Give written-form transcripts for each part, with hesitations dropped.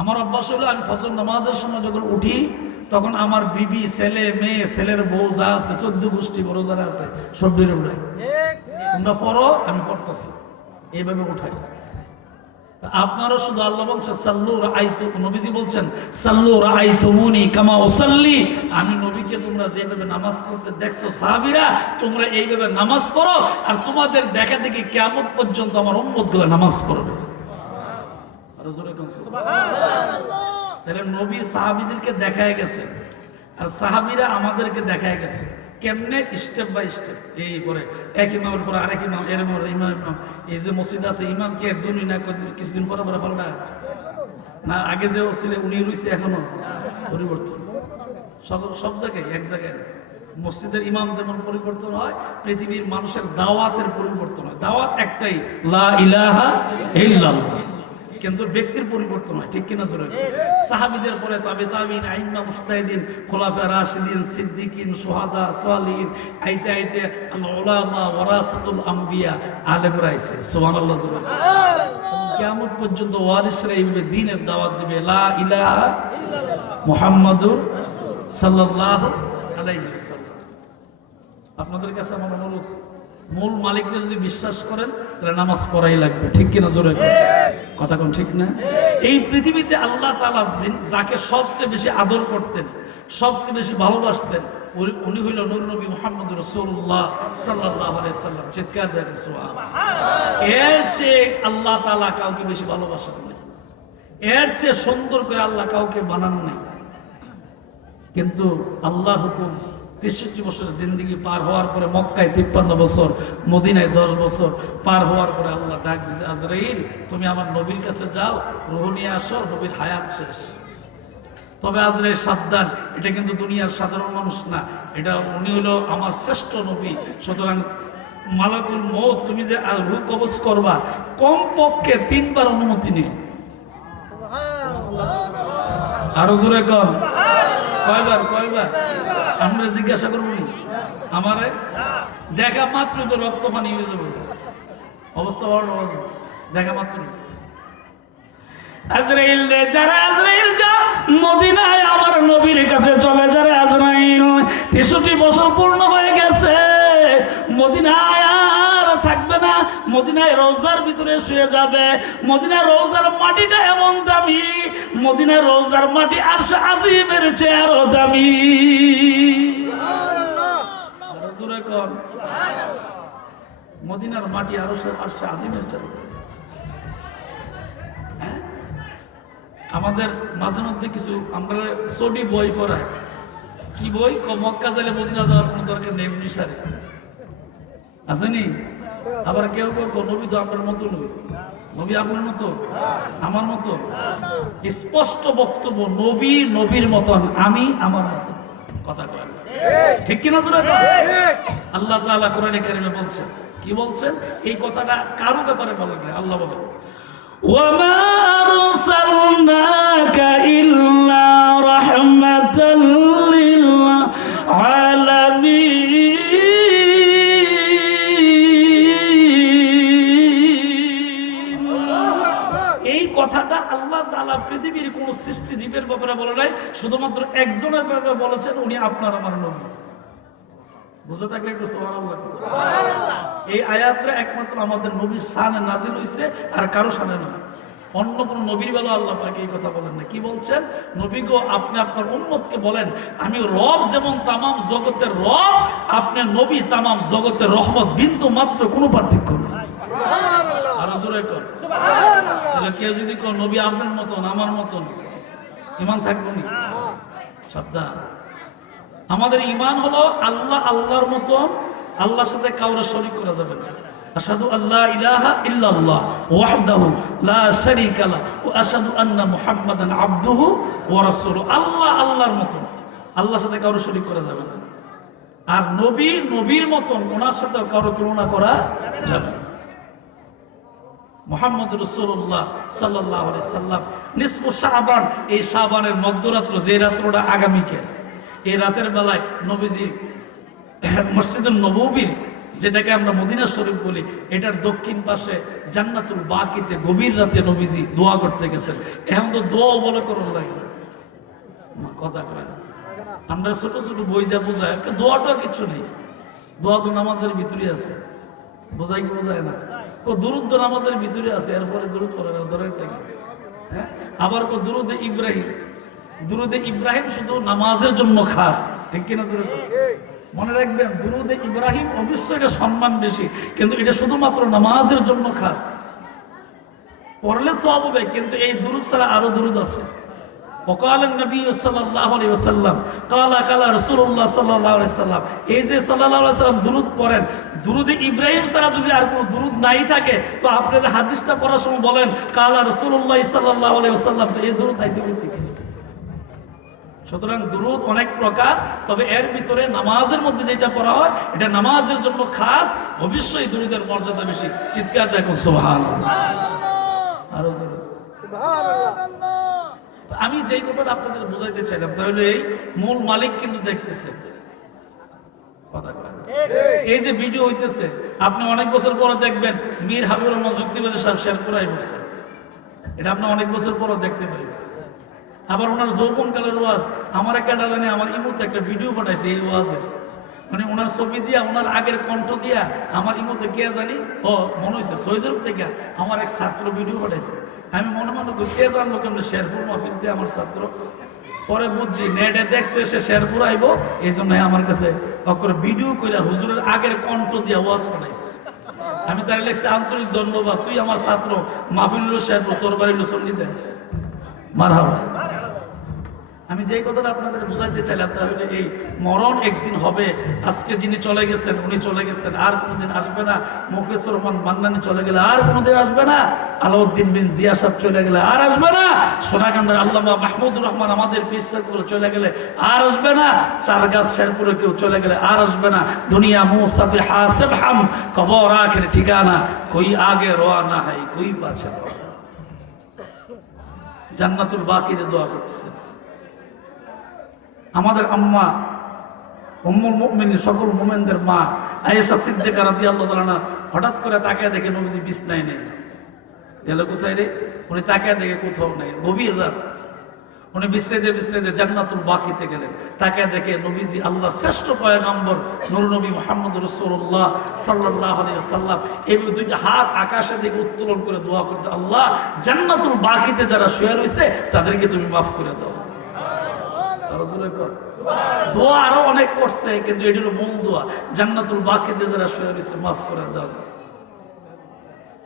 আমার অভ্যাস হলো আমি ফজর নামাজের সময় যখন উঠি তখন আমার বিবি, ছেলে, মেয়ে, ছেলের বউ যা আছে 14 গোষ্ঠী গরু যারা আছে সব বেড়ে উঠাই, তোমরা পড়ো আমি পড়তেছি, এইভাবে উঠাই। আপনারা শুধু আল্লাহ বলছেন সাল্লু রাআইতু, নবীজি বলছেন সাল্লু রাআইতুমুনি কামা উসাল্লি, আমি নবীকে তোমরা যেভাবে নামাজ পড়তে দেখছো সাহাবীরা তোমরা এইভাবে নামাজ পড়ো, আর তোমাদের দেখা দেখি কিয়ামত পর্যন্ত আমার উম্মতগুলো নামাজ পড়বে। আরো জোরে কোন সুবহানাল্লাহ। তাহলে নবী সাহাবীদেরকে দেখায় গেছে আর সাহাবীরা আমাদেরকে দেখায় গেছে কেমনে স্টেপ বাই স্টেপ। এই পরে এক ইমামের পরে আরেক ইমাম, এর পরে ইমাম, এই যে মসজিদ আছে ইমাম কি একজনই না, কিছুদিন পরে পরে পাল্টায় না, আগে যে ছিল উনি রয়েছে এখনো পরিবর্তন সব জায়গায়, এক জায়গায় না। মসজিদের ইমাম যেমন পরিবর্তন হয় পৃথিবীর মানুষের দাওয়াতের পরিবর্তন হয়। দাওয়াত একটাই, লা ইলাহা ইল্লাল্লাহ, কিন্তু ব্যক্তির পরিবর্তন হয়, ঠিক কিনা জোরে? সাহাবীদের পরে তাবে তাবিন, আইম্মা মুজতাহিদিন, খোলাফা রাশিদিন, সিদ্দিকিন, সুহাদা, সালিহিন, আইতে আইতে আল উলামা ওয়ারাসাতুল আম্বিয়া, আলেমরা আইছে। সুবহানাল্লাহ। কিয়ামত পর্যন্ত ওয়ারিসরা এইভাবে দ্বীনের দাওয়াত দিবে, লা ইলাহা ইল্লাল্লাহ মুহাম্মাদুর সাল্লাল্লাহু আলাইহি ওয়াসাল্লাম। আপনাদের কাছে আমার অনুরোধ, মূল মালিককে যদি বিশ্বাস করেন তাহলে নামাজ পড়াই লাগবে, ঠিক কিনা জোরে? কথা কোন ঠিক না? এই পৃথিবীতে আল্লাহ তাআলা যাকে সবচেয়ে বেশি আদর করতেন, সবচেয়ে বেশি ভালোবাসতেন, উনি হইল নূর নবী মুহাম্মদ রাসূলুল্লাহ সাল্লাল্লাহু আলাইহি সাল্লাম। চিৎকার দেন সুবহানাল্লাহ। এর চেয়ে আল্লাহ তাআলা কাউকে বেশি ভালোবাসেন না, এর চেয়ে সুন্দর করে আল্লাহ কাউকে বানান নাই। কিন্তু আল্লাহর হুকুম 63 বছরের জিন্দেগি পার হওয়ার পরে মক্কায় 53 বছর, মদিনায় 10 বছর পার হওয়ার পরে আল্লাহ ডাক দিয়েছে, আজরাইল তুমি আমার নবীর কাছে যাও, রূহ নিয়ে আসো, নবীর হায়াত শেষ। তবে আজরাইল সাবধান, এটা কিন্তু দুনিয়ার সাধারণ মানুষ না, এটা উনি হলো আমার শ্রেষ্ঠ নবী, সুতরাং মালাকুল মউত তুমি যে রূহ কবজ করবা কমপক্ষে 3 বার অনুমতি নিয়ে। আরো জোরে কর, কয়বার? আমরা জিজ্ঞাসা করবো আমারে দেখা মাত্র তো রক্ত পানি হয়ে যাবে, অবস্থা বড় দেখা মাত্র। আজরাইল রে, যারা আজরাইল যা মদিনায় আমার নবীর কাছে চলে, যারা আজরাইল 63 বছর পূর্ণ হয়ে গেছে, মদিনায় আর থাকবে না, মদিনায় রওজার ভিতরে শুয়ে যাবে। মদিনার রওজার মাটিটা এমন দামি, মদিনার রওজার মাটি আরশ আজিমের চেয়ে আরো দামি। মদিনার মাটি আরশ আজিমের চেয়ে দামি। আমাদের মাঝে মধ্যে কিছু আমরা সৌদি বই পড়াই, কি বই? মক্কা যাইলে মদিনা যাওয়ার কোনো দরকার নেই, এমনি সারে আসেনি। আবার কেউ কেউ নবী তো আপনার মতো নই, নবী আপনার মতো, আমার মতো। স্পষ্ট বক্তব্য, নবী নবীর মতন, আমি আমার মতন। কথা কয় ঠিক কিনা? আল্লাহ তাআলা কোরআনে কারিমে বলছেন, কি বলছেন? এই কথাটা কারো ব্যাপারে বলেন না, আল্লাহ বলেন ওয়ামা আরসালনাকা ইল্লা রাহমাতাল লিল আলামিন। এই কথাটা আল্লাহ তাআলা পৃথিবীর কোন সৃষ্টিজীবের ব্যাপারে বলে নাই, শুধুমাত্র একজনের ব্যাপারে বলেছেন, উনি আপনার আমার নবী। বুঝে থাকলে একটু সুবহানাল্লাহ। এই আয়াতটা একমাত্র আমাদের নবীর শানে নাজিল হইছে, আর কারো শানে নয়। অন্য কোন নবীর বেলা আল্লাহ পাক এই কথা বলেন না। কি বলছেন? নবী গো, আপনি আপনার উম্মতকে বলেন আমি রব, যেমন তামাম জগতের রব, আপনি নবী তামাম জগতের রহমত, বিন্দু মাত্র কোনো পার্থক্য নেই। সুবহানাল্লাহ। আর জোরে কর সুবহানাল্লাহ। তাহলে কেউ যদি কো নবী আপনার মতন আমার মতন, ঈমান থাকবে না। সাবধান। আমাদের ঈমান হলো আল্লাহ আল্লাহর মতন, আল্লাহর সাথে কাউরে শরীক করা যাবে না। আশহাদু আল্লা ইলাহা ইল্লাল্লাহ ওয়াহদাহু লা শারীকা লাহু ওয়া আশহাদু আন্না মুহাম্মাদান আবদুহু ওয়া রাসূলুহু। আল্লাহ আল্লাহর মতন, আল্লাহর সাথে কাউরে শরীক করা যাবে না। আর নবী নবীর মতন, ওনার সাথে কাউরে তুলনা করা যাবে না। মুহাম্মদ রাসূলুল্লাহ সাল্লাল্লাহু আলাইহি সাল্লাম নিসফু শাবান, এই শাবানের মধ্যরাত্র, যে রাত্রটা আগামীকাল, এই রাতের বেলায় নবীজি মসজিদুন নববীর যেটাকে আমরা মদিনা শরীফ বলি, এটার দক্ষিণ পাশে জান্নাতুল বাকিতে গভীর রাতে নবীজি দোয়া করতে গেছেন। এখন তো দোয়া বলে করুন লাগে না, কথা কয় না। আমরা ছোট ছোট বই দিয়ে বোঝাই, দোয়াটা কিছু নেই, দোয়া তো নামাজের ভিতরে আছে, বোঝাই কি বোঝায় না? ও দুরুদ তো নামাজের ভিতরে আছে, এরপরে দুরুদ পড়ে না, ধরেনটা কি? হ্যাঁ, আবার দুরুদে ইব্রাহিম, দুরুদে ইব্রাহিম শুধু নামাজের জন্য খাস, ঠিক কিনা? মনে রাখবেন, দুরুদে ইব্রাহিম অবশ্যই এটা সম্মান বেশি, কিন্তু এটা শুধুমাত্র নামাজের জন্য খাস, পড়লে সওয়াব হবে। কিন্তু এই দুরুদ ছাড়া আরো দুরুদ আছে। وقال النبي صلى الله عليه وسلم قال رسول الله صلى الله عليه وسلم, এই যে সাল্লাল্লাহু আলাইহি ওয়াসাল্লাম দুরুদ পড়েন, দুরুদে ইব্রাহিম ছাড়া যদি আর কোনো দুরুদ নাই থাকে, তো আপনি যে হাদিসটা পড়ার সময় বলেন কালা রাসূলুল্লাহ সাল্লাল্লাহু আলাইহি ওয়াসাল্লাম, তো এই দুরুদ আইছে কোথা থেকে? সুতরাং দুরুদ অনেক প্রকার, তবে এর ভিতরে নামাজের মধ্যে যেটা পড়া হয় এটা নামাজের জন্য খাস, অবশ্যই দুরুদের মর্যাদা বেশি। চিৎকার দেখুন সুবহানাল্লাহ, আরো জোরে সুবহানাল্লাহ। আমি যেই কথাটা আপনাদের বুঝাইতে চাইলাম, তাহলে এই মূল মালিক কিন্তু দেখতেছে, কথা কয়। এই যে ভিডিও হইতেছে, আপনি অনেক বছর পরে দেখবেন মীর হাবিবুর রহমান যুক্তিবাদী সাহেব শেয়ার করাই বলছে, এটা আপনি অনেক বছর পরে দেখতে পাইবেন। আবার ওনার যৌবনকালের ওয়াজ, আমার একটা জানি আমার ইমুতে একটা ভিডিও পাঠাইছে এই ওয়াজের, মানে ওনার ছবি দিয়া, ওনার আগের কণ্ঠ দিয়া আমার ইমুতে কে জানি, ও মনে হয়েছে সৈয়দপুর থেকে আমার এক ছাত্র ভিডিও পাঠাইছে। আমি মনে করি কে জানলো কেমন শেরপুর মাহফিল দিয়ে আমার ছাত্র, পরে বুঝছি নেটে দেখছে সে শেরপুর আইব, এই জন্য আমার কাছে অকরে ভিডিও করে হুজুরের আগের কণ্ঠ দিয়া ওয়াজ পাঠাইছে। আমি তাই লিখছি আন্তরিক ধন্যবাদ, তুই আমার ছাত্র, মাহফিল শেরপুর, তোর বাড়ি সন্নিতে মারহাবা। আমি যেই কথাটা আপনাদের বুঝাইতে চাইলাম, তাহলে এই মরণ একদিন হবে। আজকে যিনি চলে গেছেন উনি চলে গেছেন, আর কোনোদিন আসবে না। মুখলেসুর রহমান মান্নানি চলে গেলে আর কোনোদিন আসবে না। আলাউদ্দিন বিন জিয়া সাহেব চলে গেলে আর আসবে না। সোনাকান্দার আল্লামা মাহমুদুর রহমান আমাদের পীর সাহেবগুলো চলে গেলে আর আসবে না। চারগাছ শেরপুরে কেউ চলে গেলে আর আসবে না। দুনিয়া মুসাফির হাসিব হাম, কবর আখের ঠিকানা, কই আগে রওনা হয় কই পাছে। জান্নাতুল বাকিতে দোয়া করতেছেন আমাদের আম্মা উম্মুল মুমিনিন, সকল মুমিনদের মা আয়েশা সিদ্দিকা রাদিয়াল্লাহু তাআলা হঠাৎ করে তাকিয়ে দেখে নবীজি বিছনায় নেই। গেল কোথায় রে? উনি তাকিয়ে দেখে কোথাও নেই। গভীর রাত, উনি বিশ্রাইতে জান্নাতুল বাকিতে গেলেন। তাকিয়ে দেখে নবীজি আল্লাহর শ্রেষ্ঠ পয়গম্বর নূর নবী মুহাম্মদ রাসূলুল্লাহ সাল্লাল্লাহু আলাইহি ওয়াসাল্লাম এই দুইটা হাত আকাশের দিকে উত্তোলন করে দোয়া করছে, আল্লাহ জান্নাতুল বাকিতে যারা শুয়ে রয়েছে তাদেরকে তুমি মাফ করে দাও। দোয়া আরো অনেক করছে, কিন্তু এটি হলো মূল দোয়া, জান্নাতুল বাকিতে যারা শুয়ে রয়েছে মাফ করে দাও।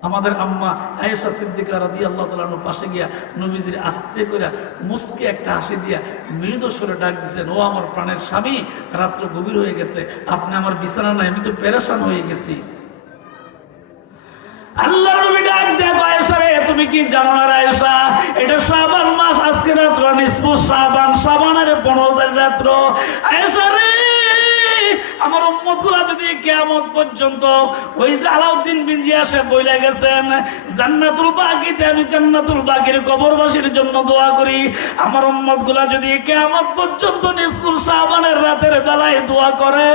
আমাদের আম্মা আয়েশা সিদ্দিকা রাদিয়াল্লাহু তাআলা পাশে গিয়া নবীজির আস্তে করে মুস্কি একটা হাসি দিয়া মৃদু স্বরে ডাক দিয়েছেন, ও আমার প্রাণের স্বামী, রাত্র গভীর হয়ে গেছে, আপনি আমার বিছানা নাই, আমি তো পেরেশান হয়ে গেছি। আল্লাহর নবী ডাক দেয়, আয়েশা রে তুমি কি জানো না আয়েশা, এটা শাবান মাস, আজকে রাত্র নিসফু শাবান, শাবানের 15 তারিখ রাত্র। আয়েশা রে আমার উম্মতগুলা যদি কিয়ামত পর্যন্ত ওই যে আলাউদ্দিন বিন জিয়া সাহেব বইলা গেছেন জান্নাতুল বাকিতে, আমি জান্নাতুল বাকির কবরবাসীর জন্য দোয়া করি, আমার উম্মতগুলা যদি কিয়ামত পর্যন্ত নিসফুল শাবানের রাতের বেলায় দোয়া করে,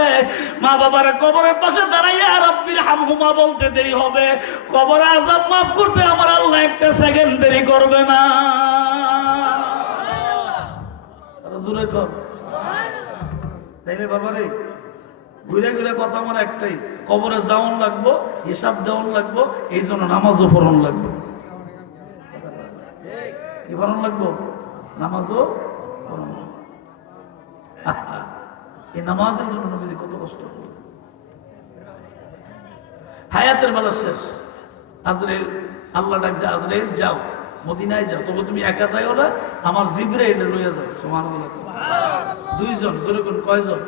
মা বাবার কবরের পাশে দাঁড়াইয়া রাব্বির হামহুমা বলতে দেরি হবে, কবরে আযাব মাফ করতে আমার আল্লাহ একটা সেকেন্ড দেরি করবে না। জোরে কর তাইলে বাবারে, ঘুরে ঘুরে কথা আমার একটাই, কবরে যাওয়ান লাগবো, হিসাব দেওয়ান লাগবো, এই জন্য নামাজও পড়ন লাগবো। কি পড়ন লাগবো? নামাজও পড়ন লাগবো। এই নামাজের জন্য নবীজি কত কষ্ট করল। হায়াতের বেলা শেষ, আজরাইল, আল্লাহ ডাকছে আজরাইল যাও মদিনায় যাও, তবে তুমি একা যাইও না, আমার জিবরাইল লইয়া যাও। সুবহানাল্লাহ। দুইজন, জোরে কোন কয়জন?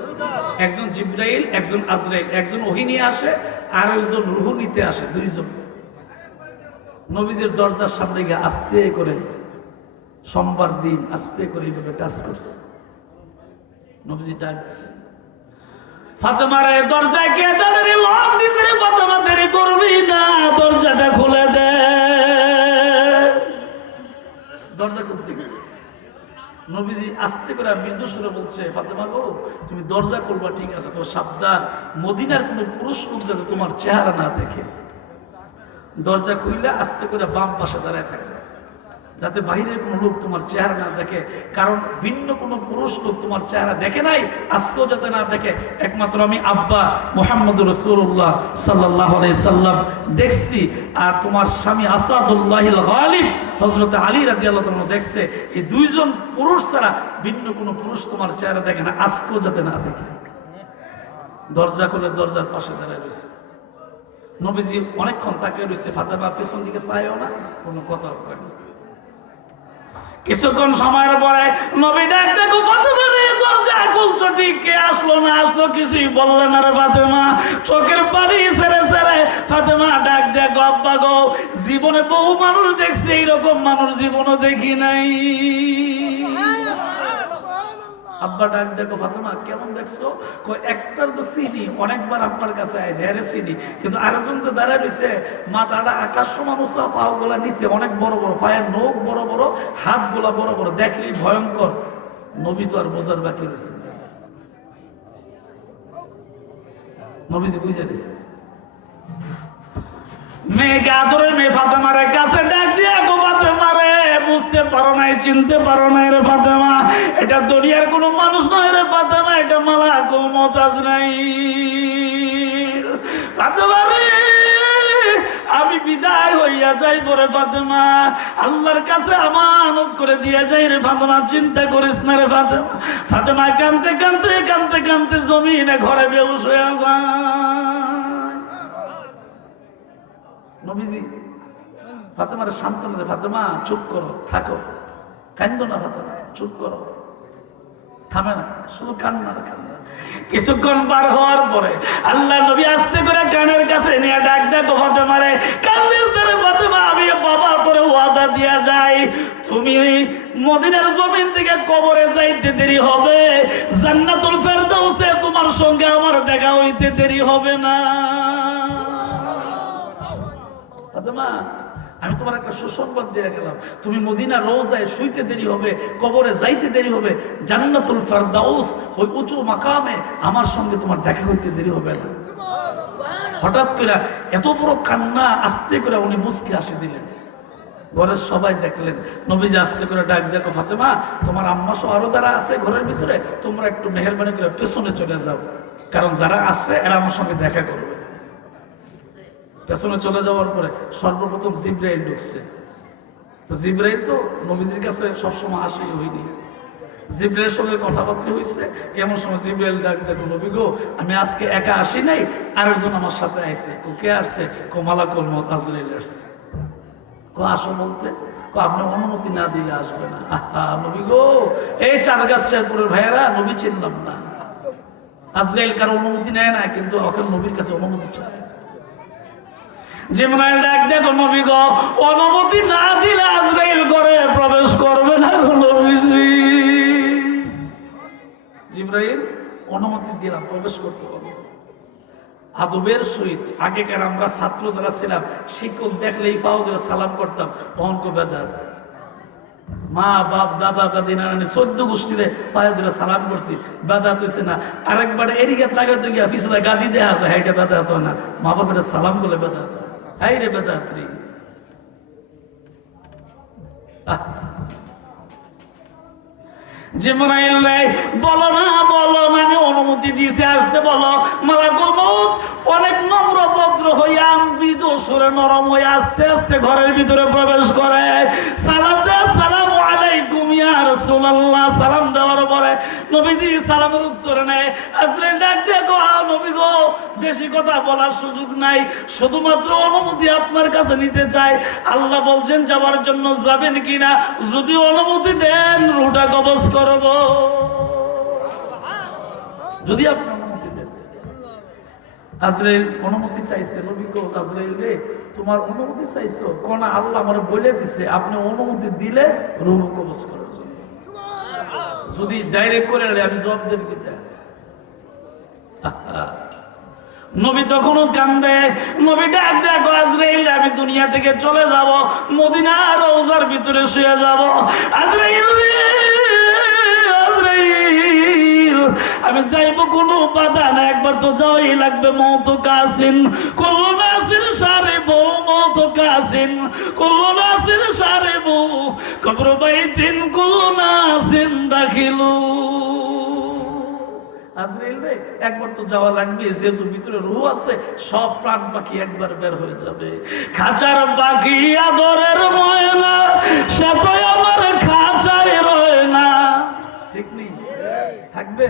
একজন জিবরাইল, একজন আজরাইল, একজন ওহী নিয়ে আসে আর একজন রূহ নিতে আসে, দুইজন। নবীজির দরজার সামনে গিয়ে আস্তে করে সোমবার দিন আস্তে করে এইভাবে টাচ করছে। নবীজি ডাক দিছে, ফাতেমা রে দরজায় কে জানে লক দিছে রে, ফাতেমা দেরি করবি না, দরজাটা খুলে দে। দরজা খুলতে গেছে, নবীজি আস্তে করে মৃদু সুরে বলছে, ফাতেমা গো তুমি দরজা খুলবা ঠিক আছে, তো সাবধান মদিনার কোনো পুরুষ লোক যাতে তোমার চেহারা না দেখে। দরজা খুললে আস্তে করে বাম পাশে দাঁড়ায় থাকবে, যাতে বাহিরের কোনো লোক তোমার চেহারা না দেখে, কারণ ভিন্ন কোনো পুরুষ লোক তোমার চেহারা দেখে নাই, আজকেও যাতে না দেখে। একমাত্র আমি আব্বা মুহাম্মদ রাসূলুল্লাহ সাল্লাল্লাহু আলাইহি সাল্লাম দেখছি, আর তোমার স্বামী আসাদুল্লাহিল গালিব হযরত আলী রাদিয়াল্লাহু তাআলা দেখছে। এই দুইজন পুরুষ ছাড়া ভিন্ন কোনো পুরুষ তোমার চেহারা দেখে না, আজকেও যাতে না দেখে। দরজা খুলে দরজার পাশে দাঁড়ায় রয়েছে। নবীজি অনেকক্ষণ তাকিয়ে রয়েছে, ফাতেমা পেছন দিকে চায়ও না, কোনো কথা কয় না। কিছুক্ষণ সময়ের পরে নবী ডাক দেখো, ফাতেমা রে দরজা খুলছো ঠিক, কে আসলো না আসলো কিছুই বললেন না রে ফাতেমা। চোখের পানি ছেড়ে ছেড়ে ফাতেমা ডাক দেখো, আব্বা গো জীবনে বহু মানুষ দেখছি, এইরকম মানুষ জীবনও দেখি নাই। আব্বা ডাক দেখো, ফাতেমা কেমন দেখছো? একটার তো চিনি, অনেকবার আপনার কাছে আইছে, হ্যাঁ চিনি, কিন্তু আরেকজন যে দাঁড়ায় রয়েছে মাথাটা আকাশ সমান উঁচা, পাও গোলা নিচে, অনেক বড় বড়, পায়ের নখ বড় বড়, হাত গোলা বড় বড়, দেখলেই ভয়ঙ্কর। নবী তো আর বোঝার বাকি রয়েছে, নবীজি বুঝে দিচ্ছে। মেয়েকে আদরে মেয়ে ফাতেমার কাছে ডাক দিয়া, গো ফাতেমা রে বুঝতে পারো নাই, চিনতে পারো নাই রে ফাতেমা, এটা দুনিয়ার কোনো মানুষ নয় রে ফাতেমা, এটা মালাকুল মউত আজরাইল। ফাতেমা রে আমি বিদায় হইয়া যাই পরে ফাতেমা, আল্লাহর কাছে আমানত করে দিয়ে যাই রে ফাতেমা, চিন্তা করিস না রে ফাতেমা। ফাতেমা কাঁদতে কাঁদতে কাঁদতে কাঁদতে জমিনে ঘরে বেহুশ হয়ে যায়। নবীজি ফাতেমার সান্ত্বনা দেয়, ফাতেমা চুপ করো, থাকো, কান্দো না ফাতেমা, চুপ করো। থামে না, শুধু কান্না কান্না। কিছুক্ষণ পার হওয়ার পরে আল্লাহ নবী আস্তে করে কানের কাছে নিয়ে ডাক দেখো, ফাতেমা রে কান্দিস রে ফাতেমা, আমি বাবা তোরে ওয়াদা দিয়া যাই, তুমি মদিনার জমিন থেকে কবরে যাইতে দেরি হবে, জান্নাতুল ফেরদাউসে তোমার সঙ্গে আমার দেখা হইতে দেরি হবে না। ফাতেমা আমি তোমার একটা সুসংবাদ দিয়ে গেলাম, তুমি মদিনা রওজায় শুইতে দেরি হবে, কবরে যাইতে দেরি হবে, জান্নাতুল ফেরদাউস ওই উঁচু মাকামে আমার সঙ্গে তোমার দেখা হইতে দেরি হবে না। হঠাৎ করে এত বড় কান্না, আস্তে করে উনি মুচকে হাসি দিলেন। ঘরের সবাই দেখলেন। নবীজি আস্তে করে ডাক দেখো, ফাতেমা তোমার আম্মা সহ আরো যারা আছে ঘরের ভিতরে, তোমরা একটু মেহেরবানি করে পেছনে চলে যাও, কারণ যারা আছে এরা আমার সঙ্গে দেখা করবে। পেছনে চলে যাওয়ার পরে সর্বপ্রথম জিব্রাইল ঢুকছে। তো জিব্রাইল তো নবীজির কাছে সবসময় আসেই হয়নি, জিব্রাইলের সঙ্গে কথাবার্তা হয়েছে। এমন সময় জিব্রাইল ডাক দেখো, নবী গো আমি আজকে একা আসি নাই, আরেকজন আমার সাথে আইছে। কে আসছে? মালাকুল মউত আজরাইল আসছে। আসো বলতে, আপনি অনুমতি না দিলে আসবে না। নবী গো এই চারগাছ শেরপুরের ভাইয়েরা, নবী চিনলাম না। আজরাইল কারো অনুমতি নেয় না, কিন্তু এখন নবীর কাছে অনুমতি চায়। জিব্রাইল ডাক দেখো, নবী গো অনুমতি না দিলে আজরাইল ঘরে প্রবেশ করবে না গো নবীজি। জিব্রাইল অনুমতি দিলাম, প্রবেশ করতে হবে আদবের সহিত। আগেকার আমরা ছাত্র যারা ছিলাম, শিক্ষক দেখলেই পাও ধরে সালাম করতাম, অঙ্ক বেদাত। মা বাপ দাদা দাদি নানানি 14 গোষ্ঠীরে পায়ে ধরে সালাম করছি, বেদাত হয়েছে না। আরেকবার এরিগাত লাগাতে গিয়া পিছনে গাদি দেয়া যায়, হাইটা বেদাত হয় না। মা বাপের সালাম করলে বেদাত হয়, হাই রে বেদাত্রী। জিবরাইল বলো না আমি অনুমতি দিয়েছি, আসতে বলো। মালাকুল মউত অনেক নম্র ভদ্র হইয়া মৃদু সুরে নরম হয়ে আস্তে আস্তে ঘরের ভিতরে প্রবেশ করে। সালাম দেয়, আসসালামু আলাইকুম ইয়া রাসূলুল্লাহ। সালাম দেওয়ার পরে নবীজি সালামের উত্তর নেয়। আজরাইল ডাক দিয়ে গো, নবী গো বেশি কথা বলার সুযোগ নাই, শুধুমাত্র অনুমতি আপনার কাছে নিতে চাই। আল্লাহ বলছেন যাওয়ার জন্য, যাবেন কিনা? যদি অনুমতি দেন রুটা কবজ করব, যদি আপনি অনুমতি দেন। আজরাইল অনুমতি চাইছে। নবী কো, আজরাইল রে তোমার অনুমতি চাইছো? কোন আল্লাহ আমার বলে দিছে আপনি অনুমতি দিলে রূহ কবজ করার জন্য। যদি ডাইরেক্ট করে আমি জবাব দেব কি? নবী তখনও কান্দে। নবী ডাক দেখো, আজরাইল আমি দুনিয়া থেকে চলে যাব, মদিনা রওজার ভিতরে শুয়ে যাব। আজরাইল রে আমি যাইব কোনো বাধা না, একবার তো যাওয়াই লাগবে। মৌত কাসিন কুল্লু নাসির সারিবু, মৌত কাসিন কুল্লু নাসির সারিবু, কবর বাইতিন কুল্লু নাসিন দাখিলু। আজরাইল রে একবার তো যাওয়া লাগবে, যেহেতু ভিতরে রূহ আছে, সব প্রাণ পাখি একবার বের হয়ে যাবে। খাঁচার পাখি আদরের ময়না, সে তো আমার খাঁচায় রয় না। ঠিক নেই? থাকবে?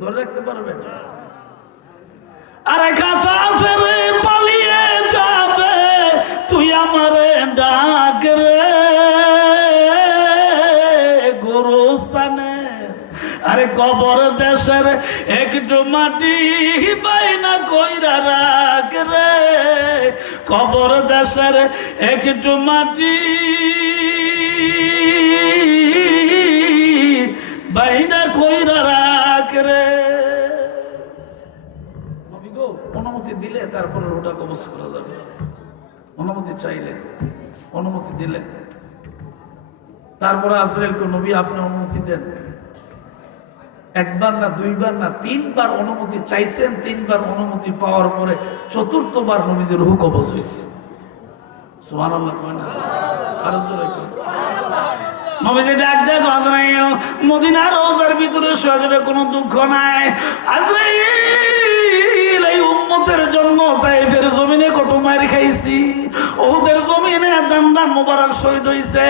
ধরে রাখতে পারবেন? আরে খাঁচা আছে রে, পালিয়ে যাবে, তুই আমারে ডাক রে গোরস্থানে। আরে কবর দেশের একটু মাটি বাইনা কইরা রাখ রে, কবর দেশের একটু মাটি বাইনা কইরা রাখ রে। অনুমতি দিলে তারপরে ওটা কবজ করা যাবে। অনুমতি চাইলে, অনুমতি দিলে তারপরে আজরাইলকে নবী আপনি অনুমতি দেন। একবার না, দুইবার না, তিনবার অনুমতি চাইছেন। তিনবার অনুমতি পাওয়ার পরে চতুর্থবার নবীজির রূহ কবজ হয়েছে। সুবহানাল্লাহ কয় না? আরো জোরে কয়। নবীজি ডাক দেন, আজরাইল মদিনার রওজার ভিতরে শুয়ে কোনো দুঃখ নাই। আজরাইল এই উম্মতের জন্য তাইফের জমিনে কত মার খাইছি, ওদের জমিনে দান দান মোবারক শহীদ হইছে।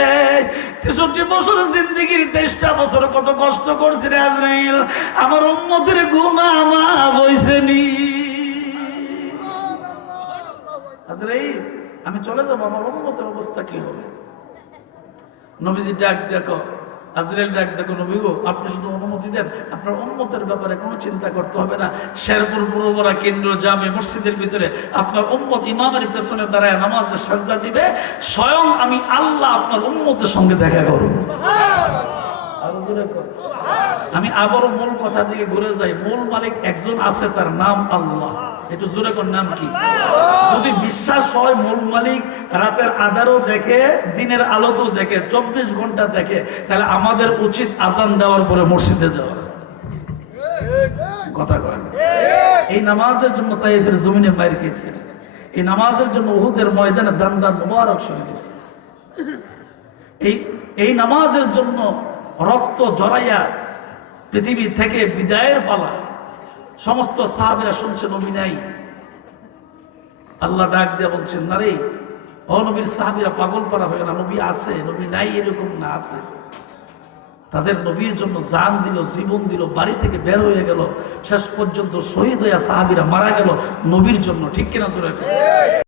63 বছর জিন্দেগির 23টা বছর কত কষ্ট করছি রে আজরাইল, আমার উম্মতের গুনাহ মাফ হইছে নি। আজরাইল আমি চলে যাব, আমার উম্মতের অবস্থা কি হবে? নবীজি ডাক দেখো, আজরাইল ডাক দেখো, নবী গো আপনি শুধু অনুমতি দেন, আপনার উম্মতের ব্যাপারে কোনো চিন্তা করতে হবে না। শেরপুর পুরোবরা কেন্দ্র জামে মসজিদের ভিতরে আপনার উম্মত ইমামের পেছনে দাঁড়ায় নামাজে সাজদা দিবে, স্বয়ং আমি আল্লাহ আপনার উম্মতের সঙ্গে দেখা করব। আমি আবারও মূল কথা দিকে ঘুরে যাই। মূল মালিক একজন আছে, তার নাম আল্লাহ। একটু জোরে কোন নাম কি? যদি বিশ্বাস হয় মূল মালিক রাতের আধারও দেখে, দিনের আলোতেও দেখে, 24 ঘন্টা দেখে, তাহলে আমাদের উচিত আজান দেওয়ার পরে মসজিদে যাওয়া। কথা কয় না? এই নামাজের জন্য তাইফের জমিনে মার খেয়েছে, এই নামাজের জন্য উহুদের ময়দানে দান দান মুবারক শহীদ হয়েছে, এই নামাজের জন্য রক্ত জড়াইয়া পৃথিবী থেকে বিদায়ের পালা। সমস্ত সাহাবীরা শুনছে নবী নাই। আল্লাহ ডাক দিয়ে বলছেন, না রে ও নবীর সাহাবীরা পাগল পারা হয়ে না, নবী আছে, নবী নাই এরকম না, আছে। তাদের নবীর জন্য জান দিল, জীবন দিল, বাড়ি থেকে বের হয়ে গেল, শেষ পর্যন্ত শহীদ হইয়া সাহাবীরা মারা গেল নবীর জন্য। ঠিক কিনা জোরে?